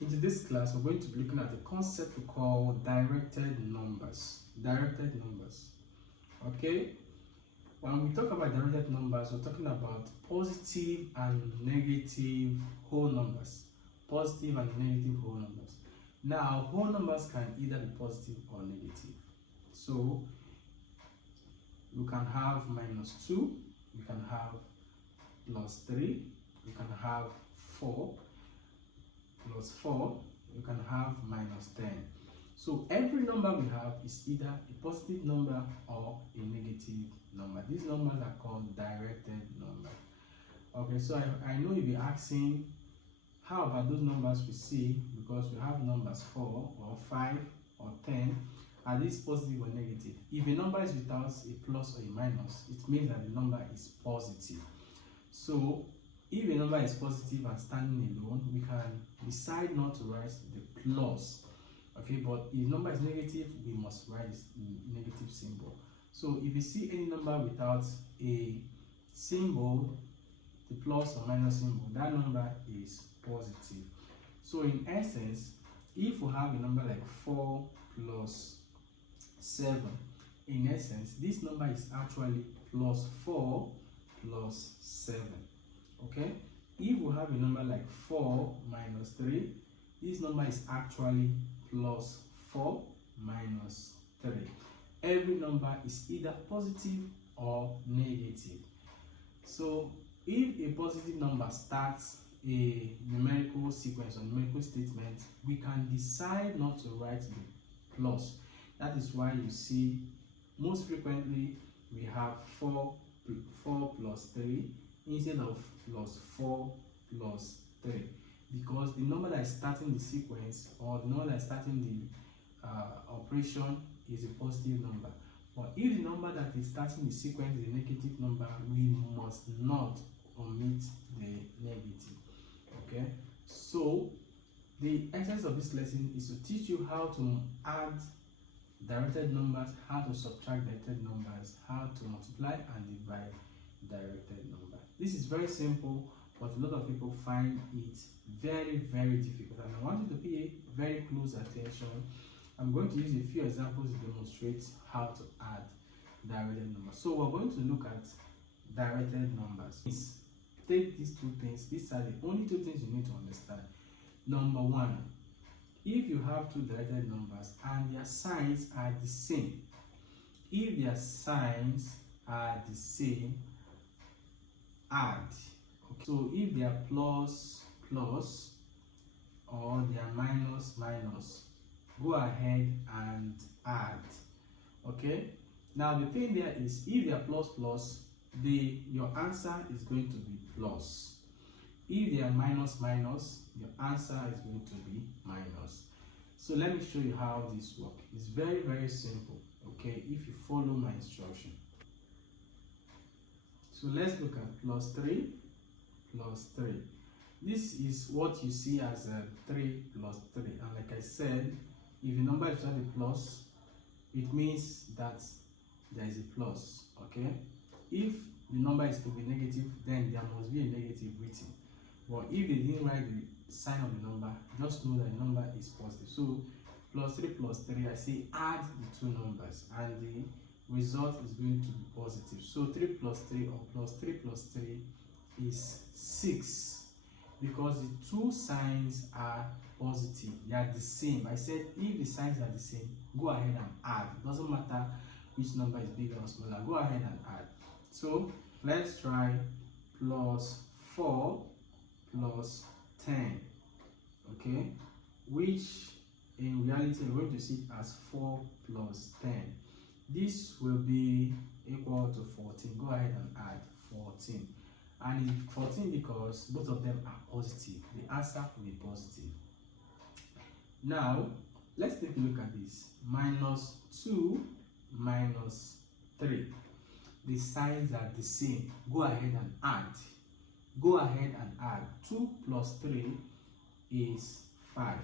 In this class, we're going to be looking at the concept we call directed numbers. Directed numbers. Okay? When we talk about directed numbers, we're talking about positive and negative whole numbers. Positive and negative whole numbers. Now, whole numbers can either be positive or negative. So, you can have -2, you can have +3, you can have 4, +4, you can have -10. So every number we have is either a positive number or a negative number. These numbers are called directed numbers. Okay, so I know you'll be asking, how about those numbers we see? Because we have numbers 4 or 5 or 10. Are these positive or negative? If a number is without a plus or a minus, it means that the number is positive. So if a number is positive and standing alone, we can decide not to write the plus. Okay, but if number is negative, we must write the negative symbol. So if you see any number without a symbol, the plus or minus symbol, that number is positive. So in essence, if we have a number like 4 plus 7, in essence, this number is actually +4 plus 7. Okay, if we have a number like 4 minus 3, this number is actually +4 minus 3. Every number is either positive or negative. So if a positive number starts a numerical sequence or numerical statement, we can decide not to write the plus. That is why you see most frequently we have 4 plus 3 instead of +4 plus 3, because the number that is starting the sequence or the number that is starting the operation is a positive number. But if the number that is starting the sequence is a negative number, we must not omit the negative. Okay, so the essence of this lesson is to teach you how to add directed numbers, how to subtract directed numbers, how to multiply and divide directed numbers. This is very simple, but a lot of people find it very difficult, and I want you to pay very close attention. I'm going to use a few examples to demonstrate how to add directed numbers. So we're going to look at directed numbers. Take these two things. These are the only two things you need to understand. Number one, if you have two directed numbers and their signs are the same, if their signs are the same, add. Okay. So if they are plus or they are minus, go ahead and add. Okay, now the thing there is, if they are plus, your answer is going to be plus. If they are minus, your answer is going to be minus. So let me show you how this works. It's very simple, okay, if you follow my instruction. So let's look at +3 plus 3. This is what you see as a 3 plus 3. And like I said, if a number is not a plus, it means that there is a plus. Okay, if the number is to be negative, then there must be a negative written. But if they didn't write the sign of the number, just know that the number is positive. So +3 plus 3, I say add the two numbers and the result is going to be positive. So 3 plus 3 or +3 plus 3 is 6, because the two signs are positive, they are the same. I said if the signs are the same, go ahead and add. It doesn't matter which number is bigger or smaller, go ahead and add. So let's try +4 plus 10, okay, which in reality we're going to see it as 4 plus 10. This will be equal to 14. Go ahead and add 14. And it's 14 because both of them are positive. The answer will be positive. Now, let's take a look at this. -2 minus 3. The signs are the same. Go ahead and add. Go ahead and add. 2 plus 3 is 5.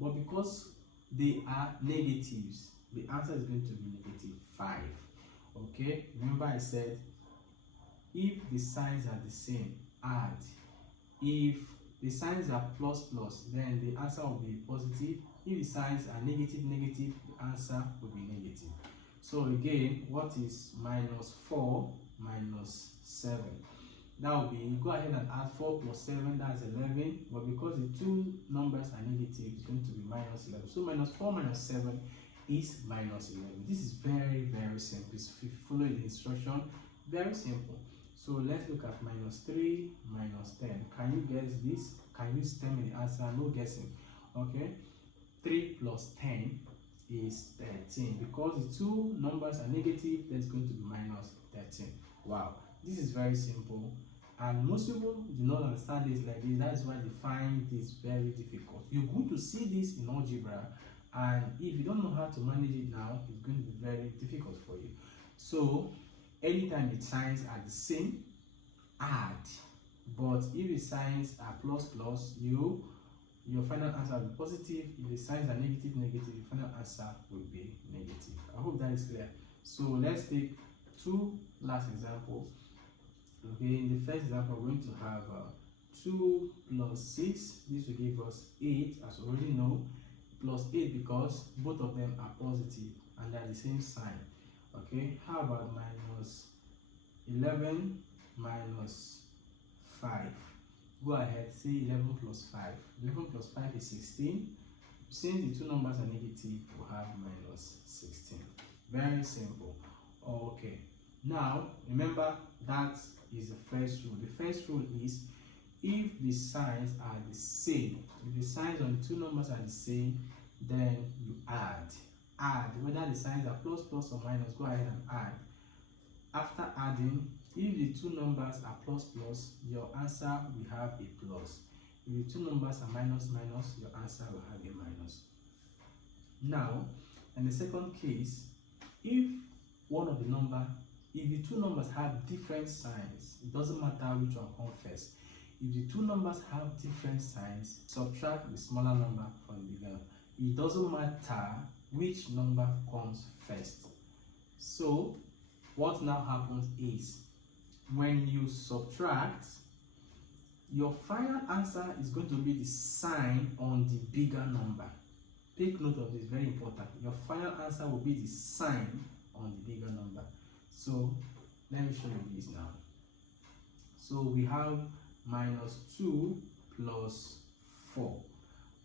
But because they are negatives, the answer is going to be -5. Okay, remember I said if the signs are the same, add. If the signs are plus plus, then the answer will be positive. If the signs are negative negative, the answer will be negative. So again, what is minus 4 minus 7? That will be, go ahead and add 4 plus 7, that's 11, but because the two numbers are negative, it's going to be minus 11. So minus 4 minus 7 is minus 11. This is very, very simple. If you follow the instruction, very simple. So let's look at minus 3 minus 10. Can you guess this? Can you tell me the answer? No guessing. Okay, 3 plus 10 is 13. Because the two numbers are negative, that's going to be minus 13. Wow, this is very simple, and most people do not understand this like this. That's why they find this very difficult. You're going to see this in algebra, and if you don't know how to manage it now, it's going to be very difficult for you. So anytime the signs are the same, add. But if the signs are plus plus, your final answer will be positive. If the signs are negative negative, your final answer will be negative. I hope that is clear. So let's take two last examples. Okay, in the first example, we're going to have 2 plus 6. This will give us 8, as you already know, plus 8 because both of them are positive and they are the same sign. Okay, how about minus 11 minus 5? Go ahead, see 11 plus 5. 11 plus 5 is 16. Since the two numbers are negative, we'll have minus 16. Very simple. Okay, now remember that is the first rule. The first rule is if the signs are the same, if the signs on the two numbers are the same, then you add. Whether the signs are plus plus or minus, go ahead and add. After adding, if the two numbers are plus plus, your answer will have a plus. If the two numbers are minus minus, your answer will have a minus. Now, in the second case, if the two numbers have different signs, it doesn't matter which one comes first. If the two numbers have different signs, subtract the smaller number from the bigger. It doesn't matter which number comes first. So what now happens is, when you subtract, your final answer is going to be the sign on the bigger number. Take note of this, very important. Your final answer will be the sign on the bigger number. So let me show you this now. So we have minus 2 plus 4.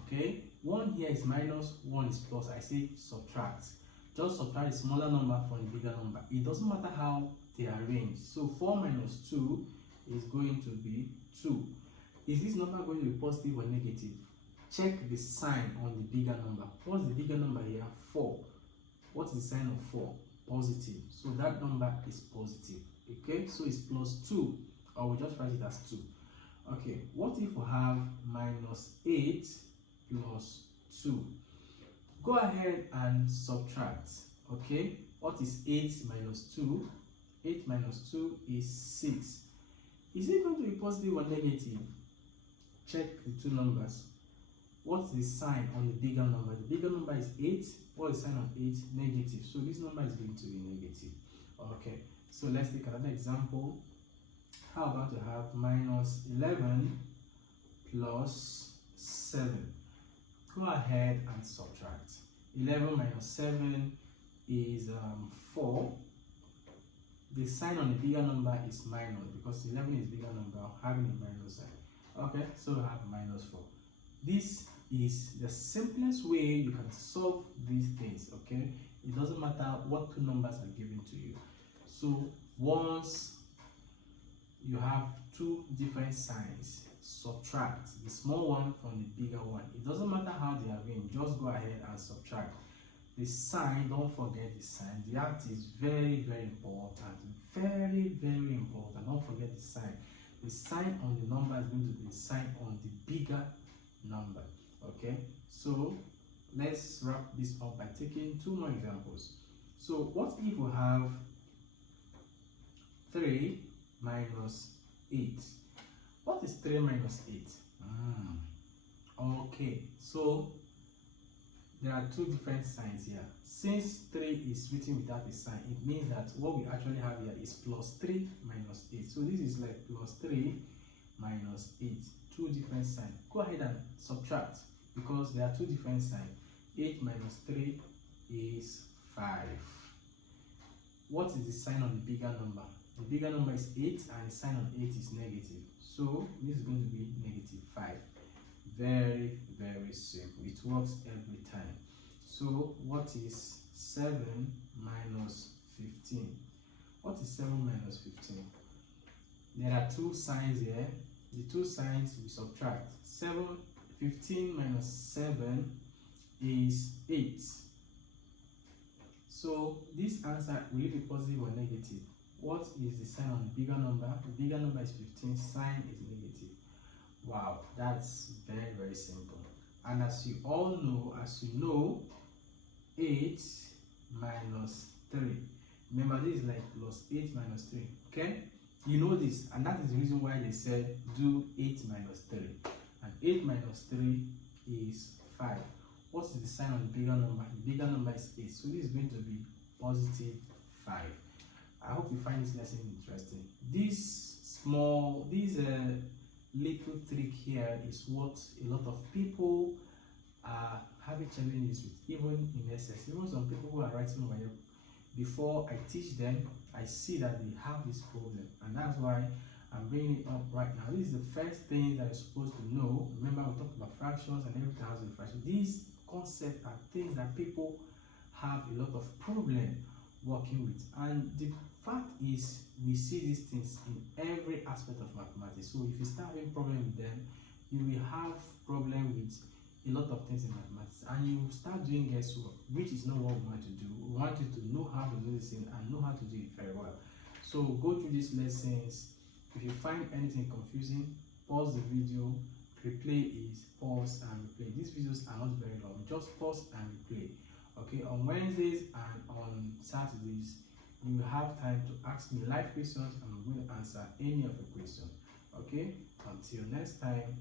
Okay, one here is minus, one is plus. I say subtract. Just subtract the smaller number from the bigger number. It doesn't matter how they are arranged. So 4 minus 2 is going to be 2. Is this number going to be positive or negative? Check the sign on the bigger number. What's the bigger number here? 4. What's the sign of 4? Positive. So that number is positive. Okay, so it's plus 2. Or we'll just write it as 2. Okay, what if we have minus 8 plus 2? Go ahead and subtract. Okay, what is 8 minus 2? 8 minus 2 is 6. Is it going to be positive or negative? Check the two numbers. What's the sign on the bigger number? The bigger number is 8. What is the sign of 8? Negative. So this number is going to be negative. Okay, so let's take another example. How about to have minus 11 plus 7? Go ahead and subtract. 11 minus 7 is 4. The sign on the bigger number is minus because 11 is bigger number, having a minus sign. Okay, so we have minus 4. This is the simplest way you can solve these things. Okay, it doesn't matter what two numbers are given to you. So once you have two different signs, subtract the small one from the bigger one. It doesn't matter how they are arranged, just go ahead and subtract. The sign, don't forget the sign. The act is very, very important. Very, very important. Don't forget the sign. The sign on the number is going to be the sign on the bigger number. Okay, so let's wrap this up by taking two more examples. So what if we have 3 minus 8? What is 3 minus 8? Okay, so there are two different signs here. Since 3 is written without a sign, it means that what we actually have here is plus 3 minus 8. So this is like plus 3 minus 8. two different signs. Go ahead and subtract because there are two different signs. 8 minus 3 is 5. What is the sign of the bigger number? The bigger number is 8 and the sign of 8 is negative. So this is going to be negative 5. Very, very simple. It works every time. So what is 7 minus 15? What is 7 minus 15? There are two signs here. The two signs we subtract. 15 minus 7 is 8. So this answer, will it be positive or negative? What is the sign on the bigger number? The bigger number is 15, sign is negative. Wow, that's very, very simple. And as you all know, 8 minus 3. Remember, this is like plus 8 minus 3. Okay? You know this, and that is the reason why they said do 8 minus 3. And 8 minus 3 is 5. What is the sign of the bigger number? The bigger number is 8. So this is going to be positive 5. I hope you find this lesson interesting. This little trick here is what a lot of people are having challenges with, even in SS. Even some people who are writing my, before I teach them, I see that they have this problem, and that's why I'm bringing it up right now. This is the first thing that you're supposed to know. Remember, we talked about fractions and everything has a fraction. These concepts are things that people have a lot of problem working with, and the fact is we see these things in every aspect of mathematics. So if you start having problem with them, you will have problem with a lot of things in mathematics, and you start doing guesswork, which is not what we want to do. We want you to know how to do this thing and know how to do it very well. So go through these lessons. If you find anything confusing, pause the video, replay it, pause and replay. These videos are not very long, just pause and replay. Okay, on Wednesdays and on Saturdays, you will have time to ask me live questions and I'm going to answer any of the questions. Okay, until next time.